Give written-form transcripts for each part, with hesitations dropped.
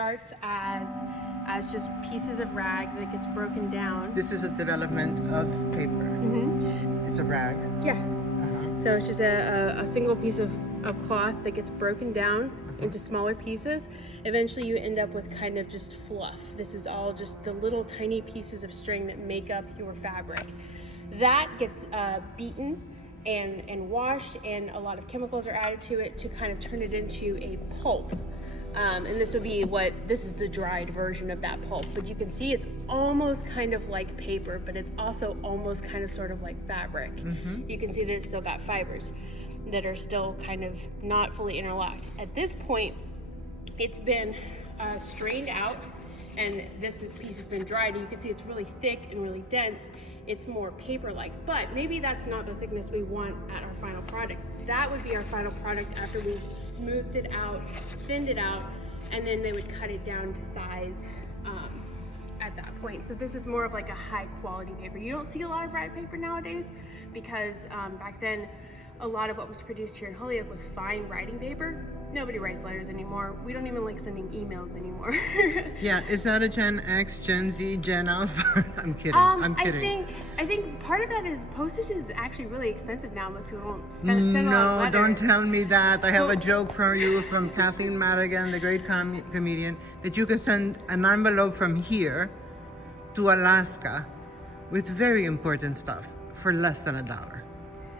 starts as just pieces of rag that gets broken down. This is a development of paper. It's a rag. Yeah. So it's just a single piece of cloth that gets broken down into smaller pieces. Eventually you end up with kind of just fluff. This is all just the little tiny pieces of string that make up your fabric. That gets beaten and washed, and a lot of chemicals are added to it to kind of turn it into a pulp. And this would be this is the dried version of that pulp. But you can see it's almost kind of like paper, but it's also almost kind of sort of like fabric. You can see that it's still got fibers that are still kind of not fully interlocked. At this point, it's been strained out, and this piece has been dried, and you can see it's really thick and really dense. It's more paper-like, but maybe that's not the thickness we want at our final product. That would be our final product after we've smoothed it out, thinned it out, and then they would cut it down to size at that point. So this is more of like a high quality paper. You don't see a lot of rag paper nowadays because back then a lot of what was produced here in Holyoke was fine writing paper. Nobody writes letters anymore. We don't even like sending emails anymore. Yeah, is that a Gen X, Gen Z, Gen Alpha? I'm kidding. I'm kidding. I think part of that is postage is actually really expensive now. Most people don't send a lot of No, letters. don't tell me that. I have a joke for you from Kathleen Madigan, the great comedian, that you can send an envelope from here to Alaska with very important stuff for less than $1.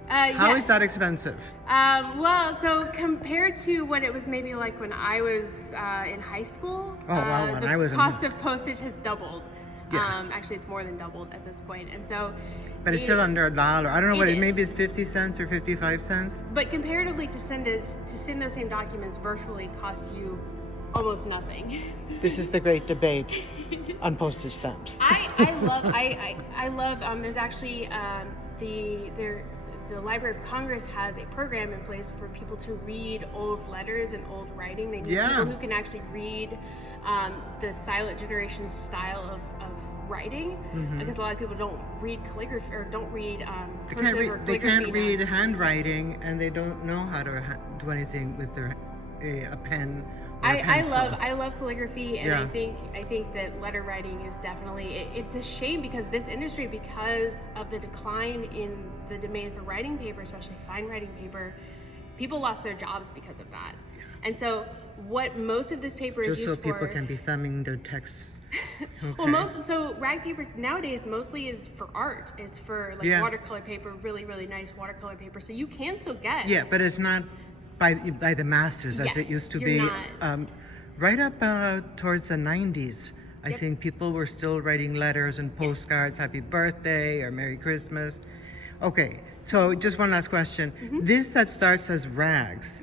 How is that expensive? Well, so compared to what it was maybe like when I was in high school, the cost of postage has doubled. Yeah. Actually, it's more than doubled at this point, and so. But it's still under $1. I don't know what it maybe it's 50 cents or 55 cents. But comparatively, to send those same documents virtually costs you almost nothing. This is the great debate on postage stamps. I love. There's actually the Library of Congress has a program in place for people to read old letters and old writing. They need people who can actually read the silent generation style of writing, because a lot of people don't read calligraphy or don't read cursive or calligraphy. They can't read handwriting, and they don't know how to do anything with a pen. I love calligraphy, and I think that letter writing is definitely it's a shame because this industry, because of the decline in the demand for writing paper, especially fine writing paper, people lost their jobs because of that. And so what most of this paper is used for, just so people can be thumbing their texts. Okay. Well, so rag paper nowadays mostly is for art, is for like watercolor paper, really really nice watercolor paper. So you can still get but it's not by the masses as it used to be. Right up towards the 90s, I think people were still writing letters and postcards, happy birthday or Merry Christmas. Okay, so just one last question. This that starts as rags,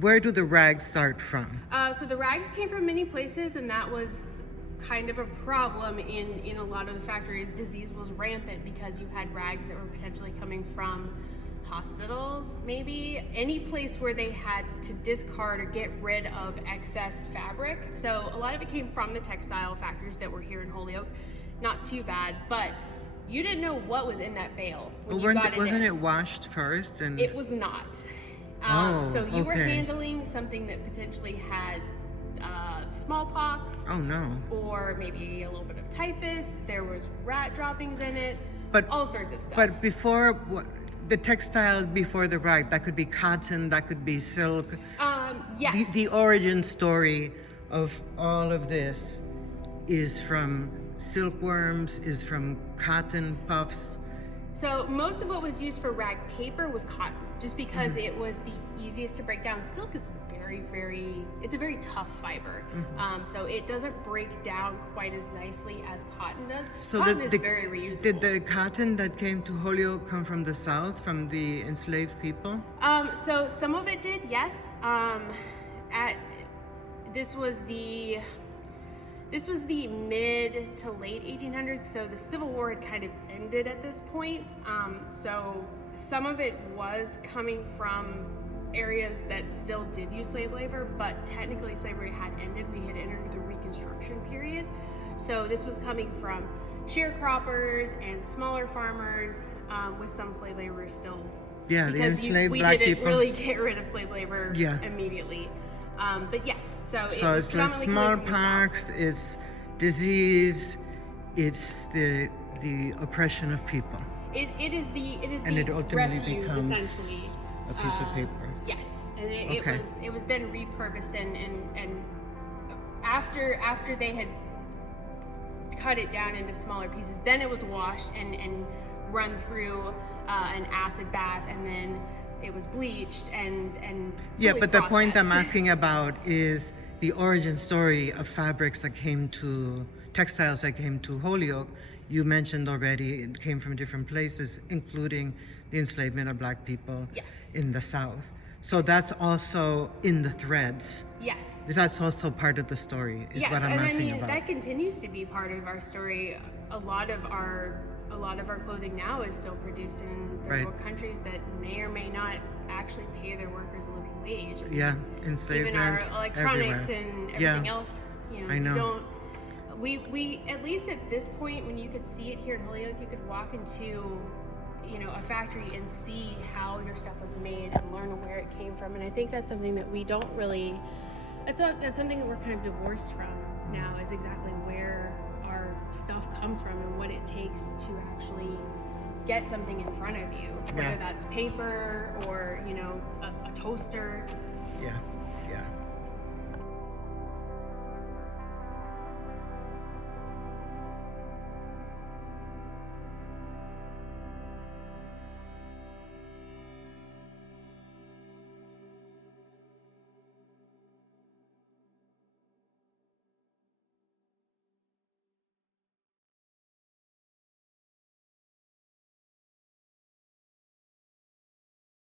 where do the rags start from? So the rags came from many places, and that was kind of a problem in a lot of the factories. Disease was rampant because you had rags that were potentially coming from hospitals, maybe any place where they had to discard or get rid of excess fabric. So a lot of it came from the textile factories that were here in Holyoke. Not too bad, but you didn't know what was in that bale when you got it in. Wasn't it washed first? And it was not. So you were handling something that potentially had smallpox. Oh no. Or maybe a little bit of typhus. There was rat droppings in it. But all sorts of stuff. But before the textile before the rag, that could be cotton, that could be silk. Yes. The origin story of all of this is from silkworms, is from cotton puffs. So most of what was used for rag paper was cotton, just because it was the easiest to break down. Silk is it's a very tough fiber. So it doesn't break down quite as nicely as cotton does. So cotton is very reusable. Did the cotton that came to Holyoke come from the South, from the enslaved people? So some of it did, yes. This was the mid to late 1800s, so the Civil War had kind of ended at this point. So some of it was coming from areas that still did use slave labor, but technically slavery had ended. We had entered the Reconstruction period. So this was coming from sharecroppers and smaller farmers, with some slave laborers still. Yeah, because the enslaved we black didn't people. really get rid of slave labor immediately. But yes, so it So was it's like predominantly coming from the south. smallpox, it's disease, it's the oppression of people. It is the And the it ultimately refuse, becomes essentially. a piece of paper. Yes, and Okay. it was then repurposed and after they had cut it down into smaller pieces, then it was washed and run through an acid bath, and then it was bleached and Yeah, fully but the point I'm processed. asking about is the origin story of fabrics that came to, textiles that came to Holyoke. You mentioned already it came from different places, including the enslavement of Black people Yes. in the South. So that's also in the threads. Yes. That's also part of the story, is Yes, what I'm and asking I mean about. that continues to be part of our story. A lot of our clothing now is still produced in third Right. world countries that may or may not actually pay their workers a living wage. I mean, Yeah, enslavement. even our electronics everywhere. and Yeah. everything else, I you know. don't. We at least at this point, when you could see it here in Holyoke, you could walk into a factory and see how your stuff was made and learn where it came from. And I think that's something that we don't really. That's something that we're kind of divorced from now, is exactly where our stuff comes from and what it takes to actually get something in front of you, whether Yeah. that's paper or a toaster. Yeah.